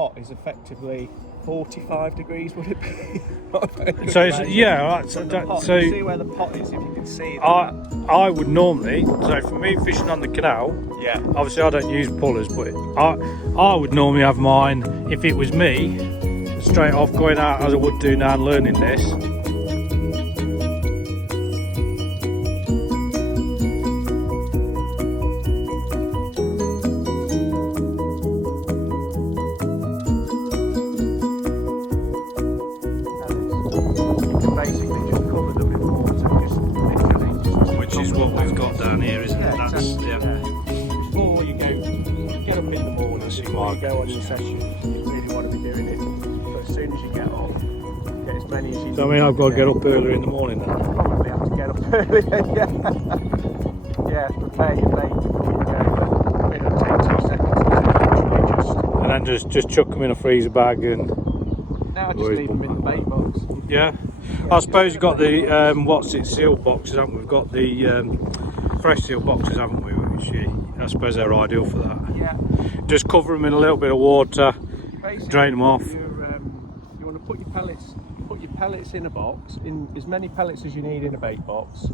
pot is effectively 45 degrees, would it be? So it's, yeah, right. So see where the pot is, if you can see that. I would normally, so for me fishing on the canal, Yeah. obviously I don't use pullers, but I would normally have mine, if it was me, straight off going out as I would do now and learning this. Go on your session, you really want to be doing it. So as soon as you get off, get as many as you So I mean, I've got to get up earlier in the morning then? Probably have to get up earlier, yeah. Yeah, prepare your bait before you go, but it'll take 2 seconds to literally just... And then just chuck them in a freezer bag and... No, just leave them in the bait box. Yeah? I suppose you've got the, sealed boxes, haven't we? We've got the fresh sealed boxes, haven't we? Which I suppose they're ideal for that. Yeah. Just cover them in a little bit of water, basically, drain them off. You want to put your pellets in a box, in as many pellets as you need in a bait box,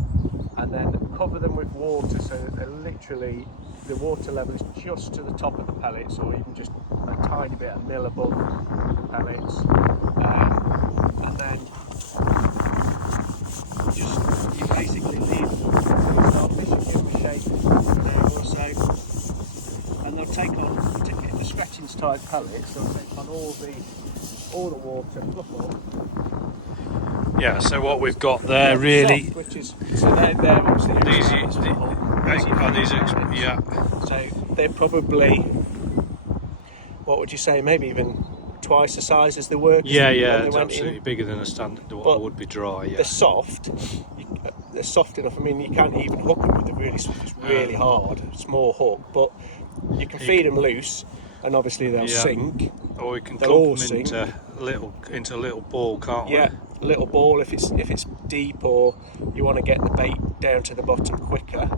and then cover them with water so that they're literally, the water level is just to the top of the pellets, or even just a tiny bit of mil above the pellets, and then you basically leave them, you start fishing your shape an hour or so, and they'll take on, particularly the scratchings type pellets, they'll take on all the water, fluff off. Yeah, so what we've got there really... Soft, which is, so they're obviously... Yeah. So they're probably, what would you say, maybe even twice the size as they were? Yeah, it's absolutely bigger than a standard one would be dry, yeah. They're soft. They're soft enough. I mean, you can't even hook them with the really soft. It's really hard. It's more hook, but you can feed them loose, and obviously they'll sink. Or we can clump them into a little ball, can't we? Yeah, a little ball if it's deep, or you want to get the bait down to the bottom quicker.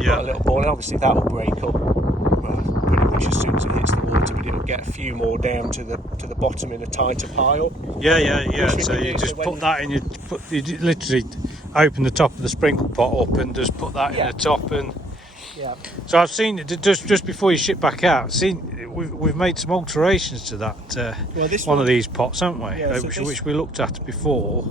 Yeah. A little ball, and obviously that will break up. Well, pretty much as soon as it hits the water, but it'll get a few more down to the bottom in a tighter pile. Yeah. So you just put that in. You literally open the top of the sprinkle pot up and just put that in the top and. Yeah. So I've seen it just before you ship back out. We've made some alterations to that one of these pots, haven't we? Yeah, which we looked at before.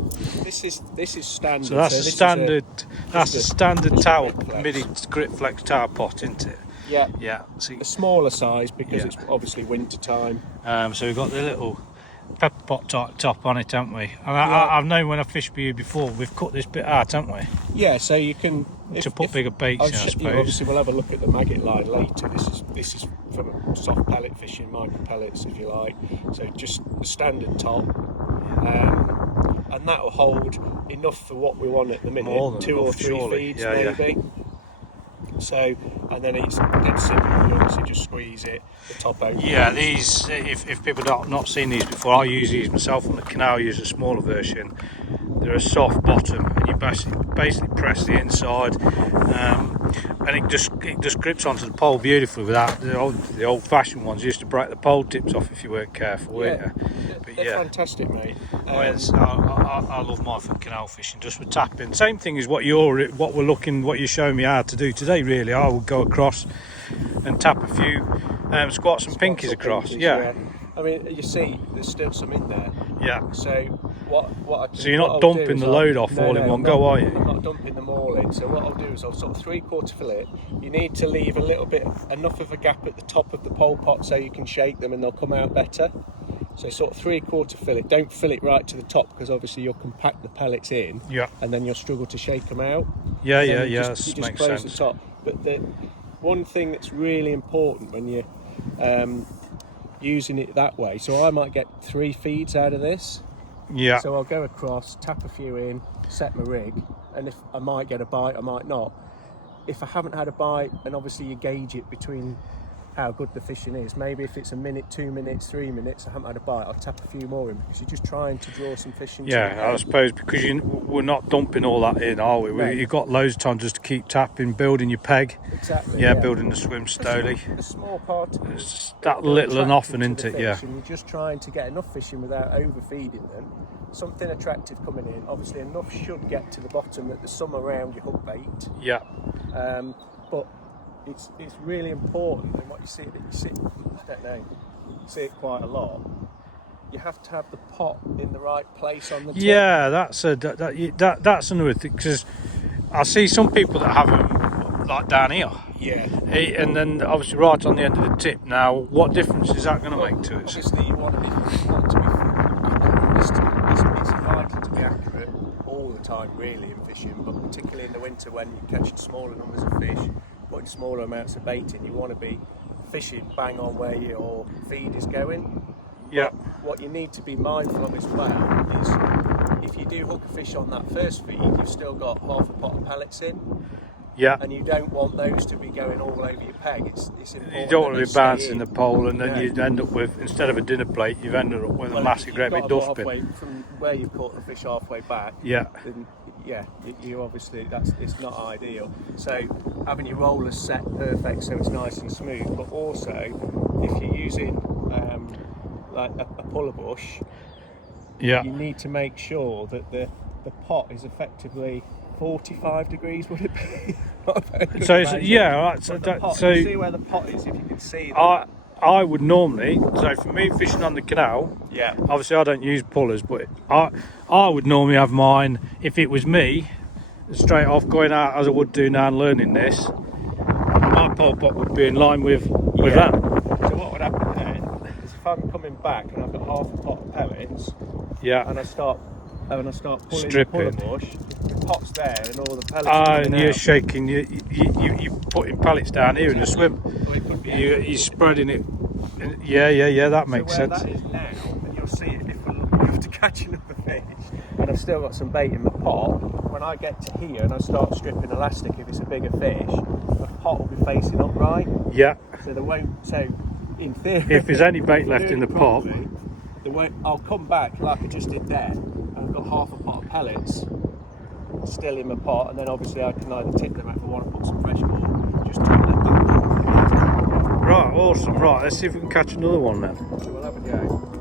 This is standard. So that's a standard tower Middy grip flex tower pot, isn't it? Yeah. Yeah. So a smaller size because it's obviously winter time. So we've got the little pepper pot top on it, haven't we? And I've known when I've fished for you before, we've cut this bit out, haven't we? Yeah, so you can to put bigger baits in, I suppose. Obviously, we'll have a look at the maggot line later. This is from a soft pellet fishing, micro pellets, if you like. So just the standard top, and that will hold enough for what we want at the minute. More than 2 or 3 feeds, maybe. Yeah. So, and then it's dead simple. You obviously just squeeze it, the top out. Yeah, these. If people have not seen these before, I use these myself on the canal. I use a smaller version. They're a soft bottom, and you basically press the inside, and it just grips onto the pole beautifully. Without the old-fashioned ones used to break the pole tips off if you weren't careful, weren't you? But they're fantastic, mate. I love mine for canal fishing, just for tapping. Same thing as what you're showing me how to do today. Really, I would go across and tap a few squats and pinkies across. Yeah. I mean, you see, there's still some in there. Yeah. So So you're not dumping the load off all in one go, are you? I'm not dumping them all in. So what I'll do is I'll sort of 3/4 fill it. You need to leave a little bit, enough of a gap at the top of the pole pot so you can shake them and they'll come out better. So sort of 3/4 fill it. Don't fill it right to the top because obviously you'll compact the pellets in. Yeah. And then you'll struggle to shake them out. Yeah. You Makes just close sense. the top. But the one thing that's really important when you're using it that way. So I might get 3 feeds out of this. Yeah. So I'll go across, tap a few in, set my rig, and if I might get a bite, I might not. If I haven't had a bite, and obviously you gauge it between how good the fishing is. Maybe if it's a minute, 2 minutes, 3 minutes, I haven't had a bite, I'll tap a few more in because you're just trying to draw some fish into the Yeah, I peg. suppose because we're not dumping all that in, are we? No. You've got loads of time just to keep tapping, building your peg. Exactly. Yeah, building the swim slowly. A small particles. It's that little and often, isn't it? Yeah. And you're just trying to get enough fish in without overfeeding them. Something attractive coming in. Obviously, enough should get to the bottom that there's some around your hook bait. Yeah. But it's really important, and what you see, I don't know, you see it quite a lot. You have to have the pot in the right place on the tip. Yeah, that's another thing, because I see some people that have them like down here. Yeah. And then obviously right on the end of the tip. Now, what difference is that going to make to it? Obviously, you want to be. It's vital to be accurate all the time, really, in fishing. But particularly in the winter, when you're catching smaller numbers of fish, putting smaller amounts of bait in, you want to be fishing bang on where your feed is going. Yeah. But what you need to be mindful of as well is if you do hook a fish on that first feed, you've still got half a pot of pellets in. Yeah. And you don't want those to be going all over your peg. It's important. You don't want to be bouncing the in. pole, and then No. you'd end up with, instead of a dinner plate, you've ended up with a massive great big dustbin. From where you've caught the fish halfway back. Yeah. Then, yeah, you obviously, it's not ideal. So having your rollers set perfect so it's nice and smooth, but also if you're using like a puller bush, Yeah. you need to make sure that the pot is effectively 45 degrees, would it be? So it's, yeah, right. So you see where the pot is, if you can see that. I would normally, so for me fishing on the canal, Yeah. obviously I don't use pullers, but I would normally have mine, if it was me, straight off going out as I would do now and learning this, my pole pot would be in line with that. So what would happen then is if I'm coming back and I've got half a pot of pellets, Yeah. and I start pulling Stripping. the puller bush, the pot's there and all the pellets Ah, are and coming you're out. shaking, you're putting pellets down here in the swim. So it could be You're spreading it. Yeah, that makes so where sense. that is now, and you'll see it if we're looking after catching another fish, and I've still got some bait in the pot. When I get to here and I start stripping elastic, if it's a bigger fish, the pot will be facing upright. Yeah. So there won't. So in theory, If there's any bait left do in it the pot, properly, there won't. I'll come back like I just did there, and I've got half a pot of pellets still in my pot, and then obviously I can either tip them if I want to put some fresh water, just turn them back. right, awesome. Right, let's see if we can catch another one then. So we'll have a go.